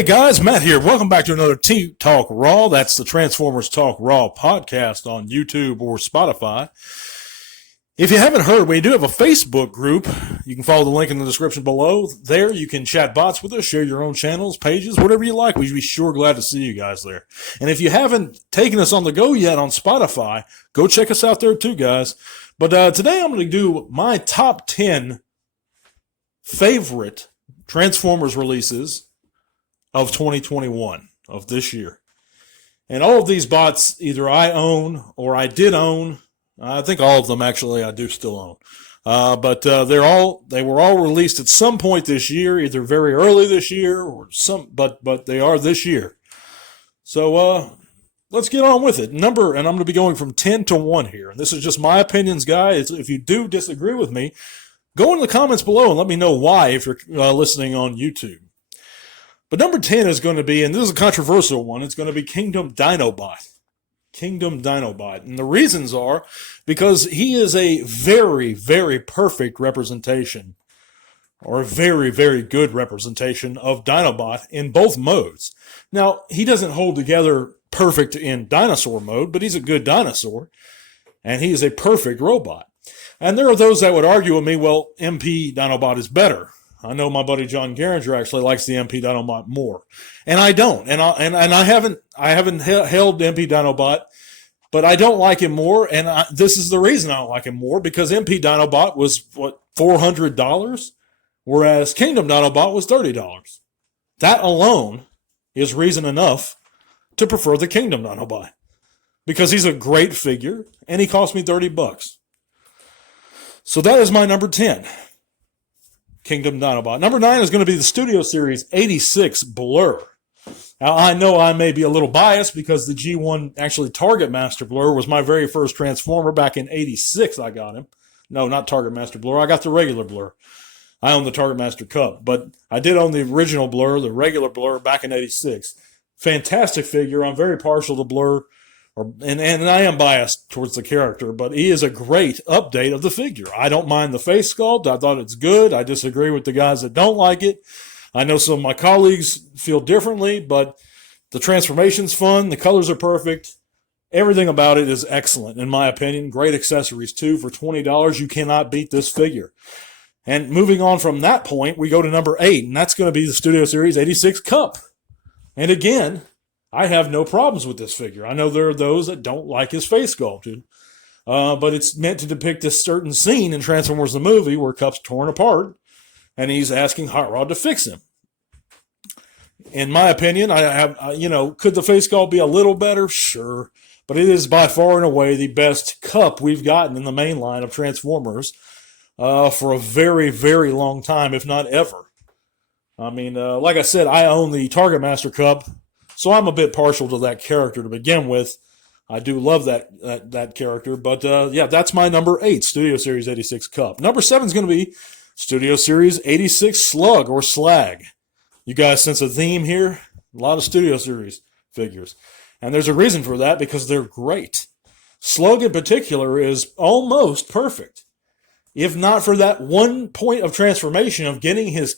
Hey guys, Matt here. Welcome back to another T Talk Raw. That's the Transformers Talk Raw podcast on YouTube or Spotify. If you haven't heard, we do have a Facebook group. You can follow the link in the description below. There you can chat bots with us, share your own channels, pages, whatever you like. We'd be sure glad to see you guys there. And if you haven't taken us on the go yet on Spotify, go check us out there too, guys. But today I'm going to do my top 10 favorite Transformers releases of 2021, of this year. And all of these bots, either I own or I did own. I think all of them, actually, I do still own. But they were all released at some point this year, either very early this year or but they are this year. So let's get on with it. And I'm going to be going from 10 to 1 here. And this is just my opinions, guys. If you do disagree with me, go in the comments below and let me know why if you're listening on YouTube. But number 10 is going to be, and this is a controversial one, it's going to be Kingdom Dinobot. Kingdom Dinobot. And the reasons are because he is a very, very perfect representation, or a very, very good representation of Dinobot in both modes. Now, he doesn't hold together perfect in dinosaur mode, but he's a good dinosaur, and he is a perfect robot. And there are those that would argue with me, well, MP Dinobot is better. I know my buddy John Garinger actually likes the MP Dinobot more, and I don't. And I haven't held MP Dinobot, but I don't like him more. And this is the reason I don't like him more, because MP Dinobot was what, $400, whereas Kingdom Dinobot was $30. That alone is reason enough to prefer the Kingdom Dinobot, because he's a great figure and he cost me $30. So that is my number 10. Kingdom Dinobot. Number 9 is going to be the Studio Series 86 Blur. Now, I know I may be a little biased because the G1, actually Target Master Blur, was my very first Transformer back in 86. I got him. No, not Target Master Blur. I got the regular Blur. I own the Target Master Cup, but I did own the original Blur, the regular Blur, back in 86. Fantastic figure. I'm very partial to Blur. And I am biased towards the character, but he is a great update of the figure. I don't mind the face sculpt. I thought it's good. I disagree with the guys that don't like it. I know some of my colleagues feel differently, but the transformation's fun. The colors are perfect. Everything about it is excellent, in my opinion. Great accessories, too. For $20, you cannot beat this figure. And moving on from that point, we go to number 8, and that's going to be the Studio Series 86 Cup. And again, I have no problems with this figure. I know there are those that don't like his face sculpted, but it's meant to depict a certain scene in Transformers the movie where Cup's torn apart, and he's asking Hot Rod to fix him. In my opinion, could the face sculpt be a little better? Sure, but it is by far and away the best Cup we've gotten in the main line of Transformers for a very, very long time, if not ever. I mean, like I said, I own the Target Master Cup, so I'm a bit partial to that character to begin with. I do love that character. But, yeah, that's my number 8, Studio Series 86 Cup. Number 7 is going to be Studio Series 86 Slug, or Slag. You guys sense a theme here? A lot of Studio Series figures. And there's a reason for that, because they're great. Slug in particular is almost perfect. If not for that one point of transformation of getting his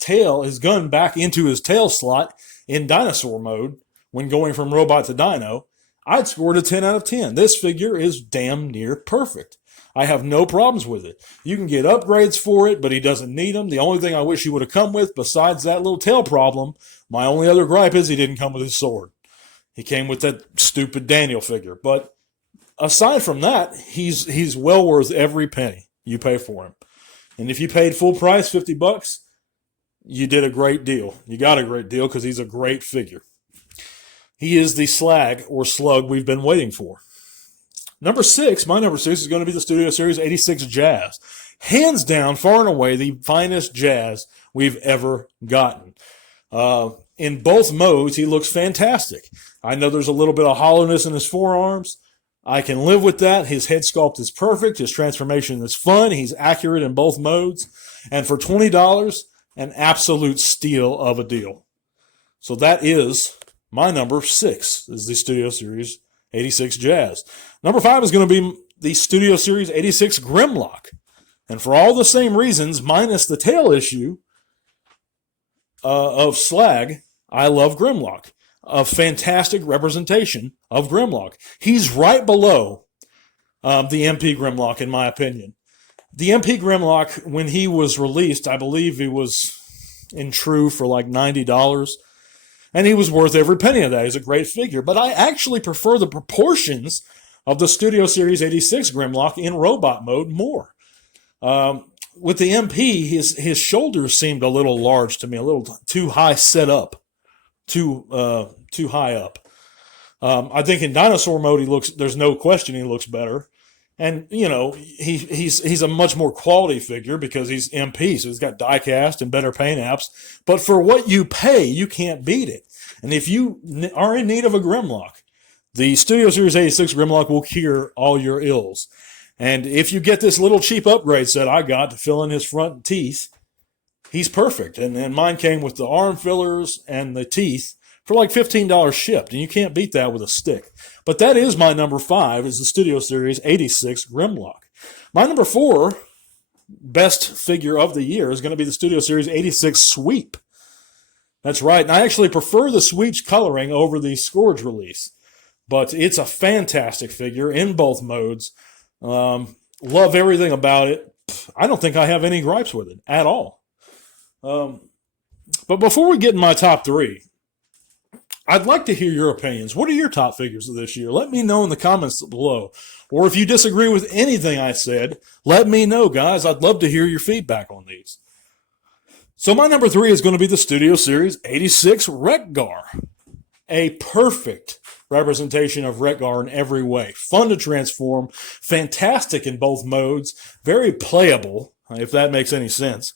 gun back into his tail slot in dinosaur mode, when going from robot to dino, I'd scored a 10 out of 10. This figure is damn near perfect. I have no problems with it. You can get upgrades for it, but he doesn't need them. The only thing I wish he would have come with, besides that little tail problem, my only other gripe is he didn't come with his sword. He came with that stupid Daniel figure. But aside from that, he's well worth every penny you pay for him. And if you paid full price, $50, you did a great deal. You got a great deal, because he's a great figure. He is the Slag, or Slug, we've been waiting for. Number 6, my number 6 is going to be the Studio Series 86 Jazz. Hands down, far and away, the finest Jazz we've ever gotten. In both modes, he looks fantastic. I know there's a little bit of hollowness in his forearms. I can live with that. His head sculpt is perfect. His transformation is fun. He's accurate in both modes. And for $20, an absolute steal of a deal. So that is my number 6, is the Studio Series 86 Jazz. Number 5 is going to be the Studio Series 86 Grimlock. And for all the same reasons, minus the tail issue of Slag, I love Grimlock. A fantastic representation of Grimlock. He's right below the MP Grimlock, in my opinion. The MP Grimlock, when he was released, I believe he was in True for like $90. And he was worth every penny of that. He's a great figure. But I actually prefer the proportions of the Studio Series 86 Grimlock in robot mode more. With the MP, his shoulders seemed a little large to me, a little too high set up, too high up. I think in dinosaur mode, there's no question he looks better. And, you know, he's a much more quality figure because he's MP, so he's got die cast and better paint apps. But for what you pay, you can't beat it. And if you are in need of a Grimlock, the Studio Series 86 Grimlock will cure all your ills. And if you get this little cheap upgrade set I got to fill in his front teeth, he's perfect. And mine came with the arm fillers and the teeth for like $15 shipped, and you can't beat that with a stick. But that is my number 5, is the Studio Series 86 Grimlock. My number 4 best figure of the year is going to be the Studio Series 86 Sweep. That's right, and I actually prefer the Sweep's coloring over the Scourge release. But it's a fantastic figure in both modes. Love everything about it. I don't think I have any gripes with it at all. But before we get in my top 3, I'd like to hear your opinions. What are your top figures of this year? Let me know in the comments below. Or if you disagree with anything I said, let me know, guys. I'd love to hear your feedback on these. So my number 3 is going to be the Studio Series 86 Wreck-Gar. A perfect representation of Wreck-Gar in every way. Fun to transform, fantastic in both modes, very playable, if that makes any sense.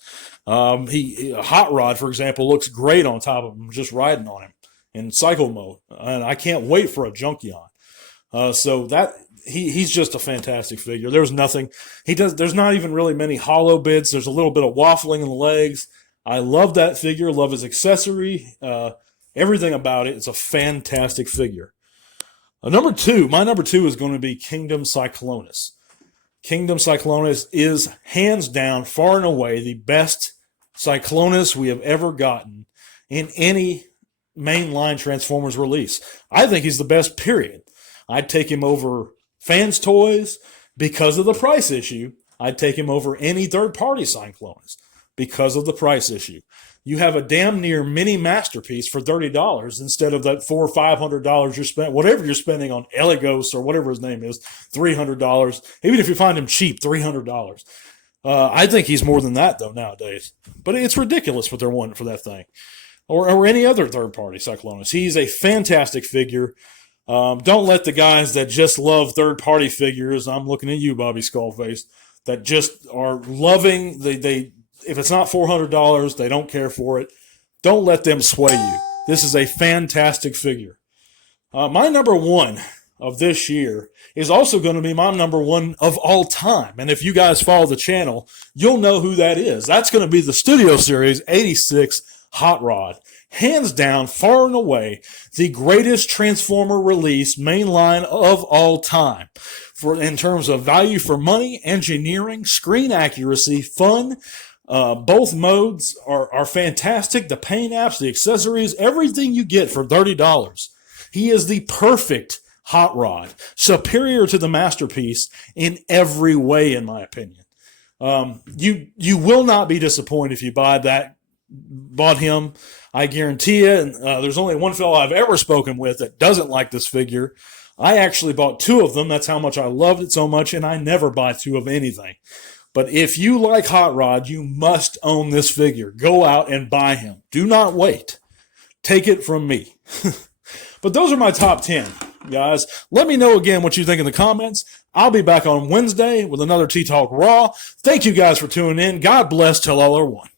Hot Rod, for example, looks great on top of him, just riding on him in cycle mode, and I can't wait for a Junkion. So that he's just a fantastic figure. There's nothing there's not even really many hollow bits. There's a little bit of waffling in the legs. I love that figure, love his accessory, everything about it. It's a fantastic figure. My number 2 is going to be Kingdom Cyclonus. Kingdom Cyclonus is hands down, far and away, the best Cyclonus we have ever gotten in any mainline Transformers release. I think he's the best, period. I'd take him over Fans Toys because of the price issue. I'd take him over any third-party Cyclonus because of the price issue. You have a damn near mini masterpiece for $30 instead of that $400 or $500 you're spending, whatever you're spending on Eligos or whatever his name is, $300. Even if you find him cheap, $300. I think he's more than that, though, nowadays. But it's ridiculous what they're wanting for that thing. Or any other third-party Cyclonus. He's a fantastic figure. Don't let the guys that just love third-party figures, I'm looking at you, Bobby Skullface, that just are loving, if it's not $400, they don't care for it. Don't let them sway you. This is a fantastic figure. My number 1 of this year is also going to be my number 1 of all time. And if you guys follow the channel, you'll know who that is. That's going to be the Studio Series 86 Hot Rod. Hands down, far and away, the greatest Transformer release mainline of all time. In terms of value for money, engineering, screen accuracy, fun, both modes are fantastic. The paint apps, the accessories, everything you get for $30. He is the perfect Hot Rod, superior to the Masterpiece in every way, in my opinion. You will not be disappointed if you bought him. I guarantee you. And there's only one fellow I've ever spoken with that doesn't like this figure. I actually bought 2 of them. That's how much I loved it so much, and I never buy 2 of anything. But if you like Hot Rod, you must own this figure. Go out and buy him. Do not wait. Take it from me. But those are my top 10, guys. Let me know again what you think in the comments. I'll be back on Wednesday with another T-Talk Raw. Thank you guys for tuning in. God bless till all are one.